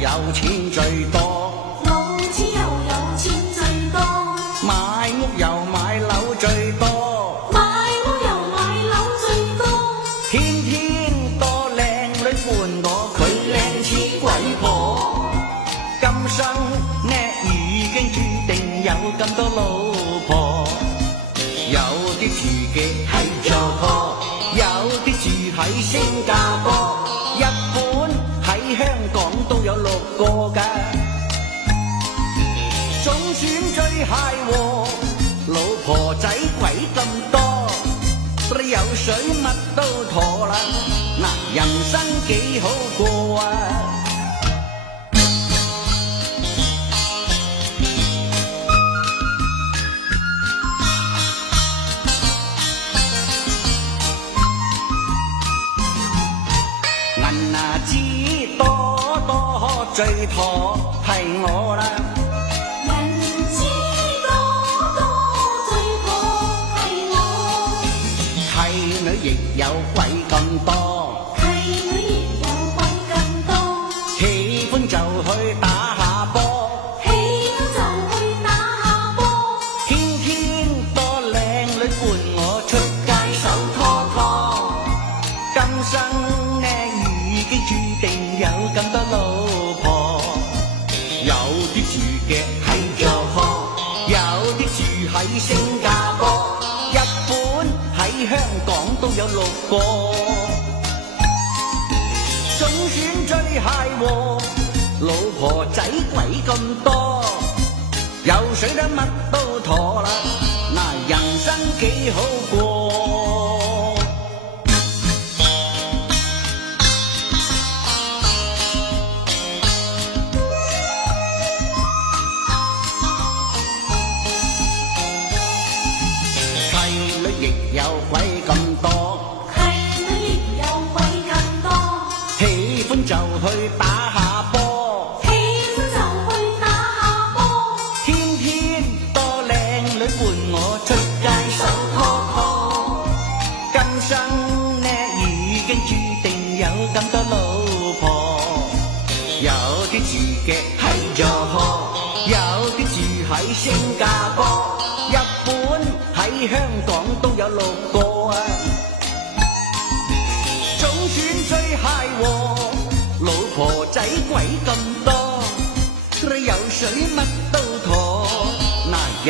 有錢最多，老子又有錢最多，買屋又買樓最多，買屋又買樓最多，天天多靚女伴我，佢靚似鬼婆。今生呢已經注定有咁多老婆，有啲住嘅喺佐坡，有啲住喺新加坡，日本喺香港都有6個㗎。總選最諧喎，老婆仔鬼咁多，有水乜都妥啦，嗱人生幾好過啊！銀紙多多最妥係我啦，人之多多最妥係我，契女亦有鬼咁多，契女亦有鬼咁多，喜歡就去打下波，喜歡就去打下波，天天多靚女伴我出街手拖拖，今生已經注定有咁多老婆，有啲住嘅喺佐科，有啲住喺新加坡，日本喺香港都有6個。總選最諧喎，老婆仔鬼咁多，有水得乜都妥啦，嗱人生幾好過。亦有鬼咁多，契女亦有鬼咁多，喜歡就去打下波，喜歡就去打下波，天天多靚女伴我出街手拖拖，今生呢已經注定有咁多老婆，有啲住嘅喺佐科，有啲住喺新加坡，日本喺香港都有6個啊！總選最諧喎，老婆仔鬼咁多，有水乜都妥，嗱人